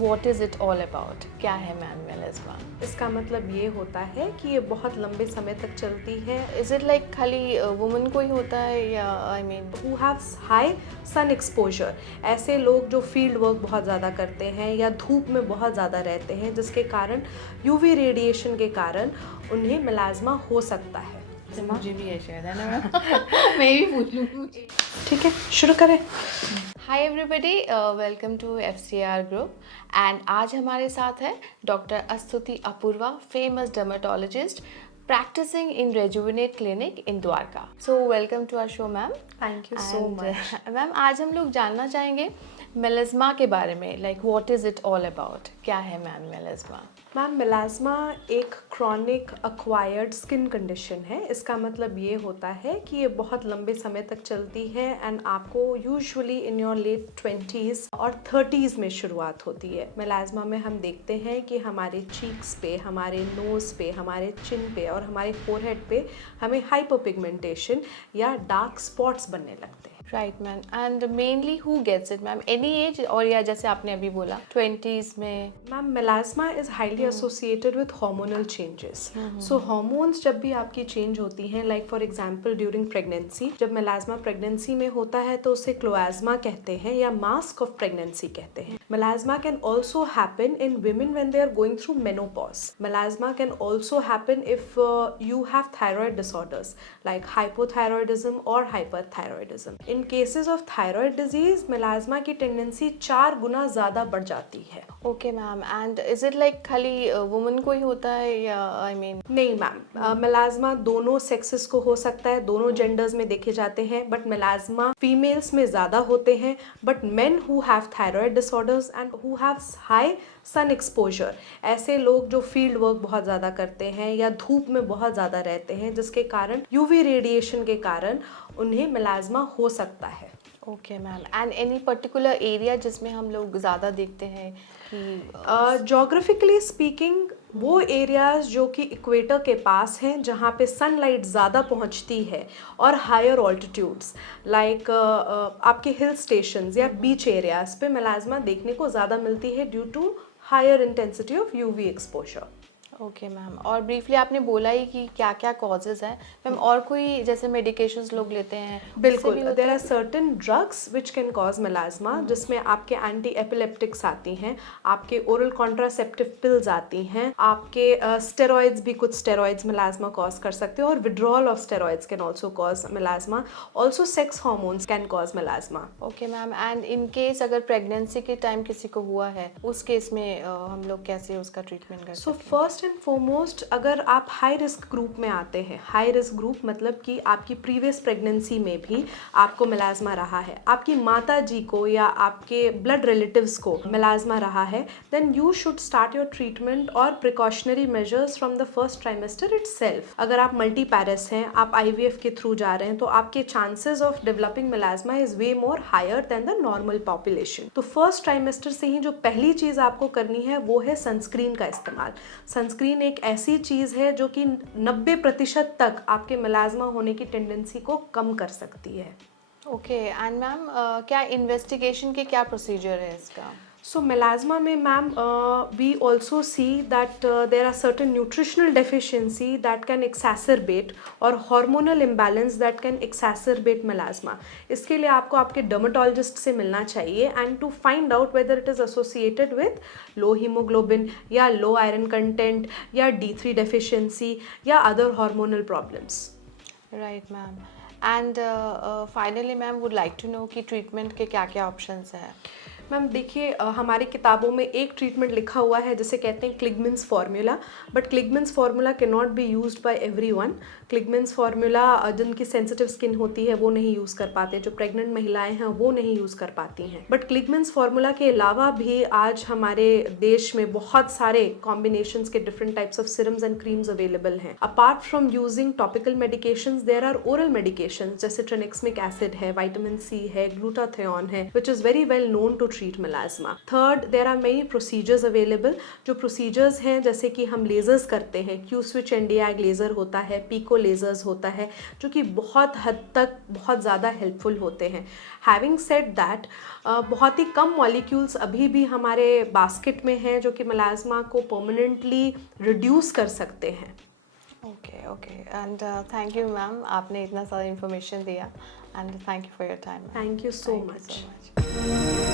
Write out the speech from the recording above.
what is it all about? क्या है ma'am मेलिस्मा? इसका मतलब ये होता है कि ये बहुत लंबे समय तक चलती है। Is it like खाली वुमन को ही होता है या I mean Who have high sun exposure, ऐसे लोग जो फील्ड वर्क बहुत ज़्यादा करते हैं या धूप में बहुत ज़्यादा रहते हैं, जिसके कारण यूवी रेडिएशन के कारण उन्हें मेलाज्मा हो सकता है। मुझे भी है शायद, है ना? मैं भी पूछ लूँ। ठीक है, शुरू करें। Hi everybody, welcome to FCR group and आज हमारे साथ है doctor Astuti Apurva, famous dermatologist practicing in Rejuvenate Clinic in Dwarka. So welcome to our show, ma'am. Thank you so much. Ma'am आज हम लोग जानना चाहेंगे मेलिस्मा के बारे में, like what is it all about? क्या है मैम मेलिस्मा? मैम मेलाज्मा एक क्रॉनिक अक्वायर्ड स्किन कंडीशन है। इसका मतलब ये होता है कि ये बहुत लंबे समय तक चलती है एंड आपको usually in your let 20s और 30s में शुरुआत होती है। मेलाज्मा में हम देखते हैं कि हमारे चीक्स पे, हमारे नोज़ पे, हमारे चिन पे और हमारे फोरहेड पे हमें हाइपरपिगमेंटेशन या डार्क स्पॉट्स बनने लगते हैं। Right ma'am, and mainly who gets it ma'am, any age और या जैसे आपने अभी बोला 20s में? Ma'am melasma is highly associated with hormonal changes. So hormones जब भी आपकी चेंज होती हैं, like for example during pregnancy, जब मेलाज्मा प्रेगनेंसी में होता है तो उसे क्लोएज्मा कहते हैं या मास्क ऑफ प्रेगनेंसी कहते हैं। Melasma can also happen in women when they are going through menopause. Melasma can also happen if you have thyroid disorders like hypothyroidism or hyperthyroidism. In cases of thyroid disease, melasma की tendency 4 गुना ज़्यादा बढ़ जाती है। Okay ma'am, and is it like खाली woman को ही होता है या आई मीन? नहीं मैम, मेलाज्मा दोनों सेक्सेस को हो सकता है, दोनों जेंडर्स में देखे जाते हैं, बट मेलाज्मा फीमेल्स में ज़्यादा होते हैं। But men who have thyroid disorders and who have high sun exposure, ऐसे लोग जो फील्ड वर्क बहुत ज़्यादा करते हैं या धूप में बहुत ज़्यादा रहते हैं, जिसके कारण यूवी रेडिएशन के कारण उन्हें मेलाज्मा हो सकता है। Okay ma'am, and any particular area जिसमें हम लोग ज़्यादा देखते हैं कि जोग्राफिकली स्पीकिंग वो एरियाज जो कि इक्वेटर के पास हैं, जहाँ पे सनलाइट ज़्यादा पहुँचती है, और हायर ऑल्टीट्यूड्स लाइक आपके हिल स्टेशंस या बीच एरियाज पे मेलाज्मा देखने को ज़्यादा मिलती है due to higher intensity of UV exposure. Okay ma'am, और ब्रीफली आपने बोला ही कि क्या क्या कॉजेज़ हैं मैम, और कोई जैसे मेडिकेशंस लोग लेते हैं? बिल्कुल, there are certain drugs which can cause melasma, जिसमें आपके एंटी एपिलेप्टिक्स आती हैं, आपके ओरल कॉन्ट्रासेप्टिव पिल्स आती हैं, आपके स्टेरॉइड्स भी, कुछ स्टेरॉइड्स मेलाज्मा कॉज कर सकते हैं, और withdrawal of steroids can also cause melasma. Also sex hormones can cause melasma. Okay ma'am, and in case अगर प्रेगनेंसी के टाइम किसी को हुआ है, उस केस में हम लोग कैसे उसका ट्रीटमेंट कर सकते हैं? फर्स्ट एंड फॉरमोस्ट, अगर आप हाई रिस्क ग्रुप में आते हैं, हाई रिस्क ग्रुप मतलब कि आपकी प्रीवियस प्रेगनेंसी में भी आपको मेलाज्मा रहा है, आपकी माता जी को या आपके ब्लड रिलेटिव्स को मेलाज्मा रहा है, then you should start your treatment और precautionary measures from the first trimester itself. अगर आप मल्टी पैरस हैं, आप IVF के थ्रू जा रहे हैं, तो आपके chances of developing melasma is way more higher than the normal population. तो फर्स्ट ट्राइमेस्टर से ही जो पहली चीज़ आपको करनी है वो है सनस्क्रीन का इस्तेमाल। सनस्क्रीन एक ऐसी चीज़ है जो कि 90% तक आपके मेलाज्मा होने की टेंडेंसी को कम कर सकती है। ओके, एंड मैम क्या इन्वेस्टिगेशन के क्या प्रोसीजर है इसका? सो मेलाज्मा में ma'am we also see that there are certain nutritional deficiency that can exacerbate और hormonal imbalance that can exacerbate melasma. इसके लिए आपको आपके डर्मेटोलॉजिस्ट से मिलना चाहिए and to find out whether it is associated with low haemoglobin या low iron content या D3 डेफिशिएंसी या other hormonal problems. Right ma'am, and finally ma'am would like to know कि ट्रीटमेंट के क्या क्या ऑप्शंस हैं? मैम देखिए, हमारी किताबों में एक ट्रीटमेंट लिखा हुआ है जिसे कहते हैं Kligman's formula, but Kligman's formula can not be used by everyone. Kligman's formula जिनकी सेंसिटिव स्किन होती है वो नहीं यूज़ कर पाते, जो प्रेग्नेंट महिलाएं हैं वो नहीं यूज़ कर पाती हैं। बट क्लिगमन्स फार्मूला के अलावा भी आज हमारे देश में बहुत सारे कॉम्बिनेशंस के different types of serums and creams available हैं। Apart from using topical medications, there are oral medications जैसे ट्रेनेक्समिक एसिड है, विटामिन C है, ग्लूटाथियोन है, which is very well known to treat melasma. Third, there are many procedures available. जो procedures हैं जैसे कि हम lasers करते हैं, Q-switch Nd:YAG laser होता है, pico lasers होता है, जो कि बहुत हद तक बहुत ज़्यादा helpful होते हैं. Having said that, बहुत ही कम molecules अभी भी हमारे basket में हैं जो कि melasma को permanently reduce कर सकते हैं. Okay okay and thank you ma'am, आपने इतना सारा इन्फॉर्मेशन दिया and thank you for your time. Thank you so Thank you much. so much.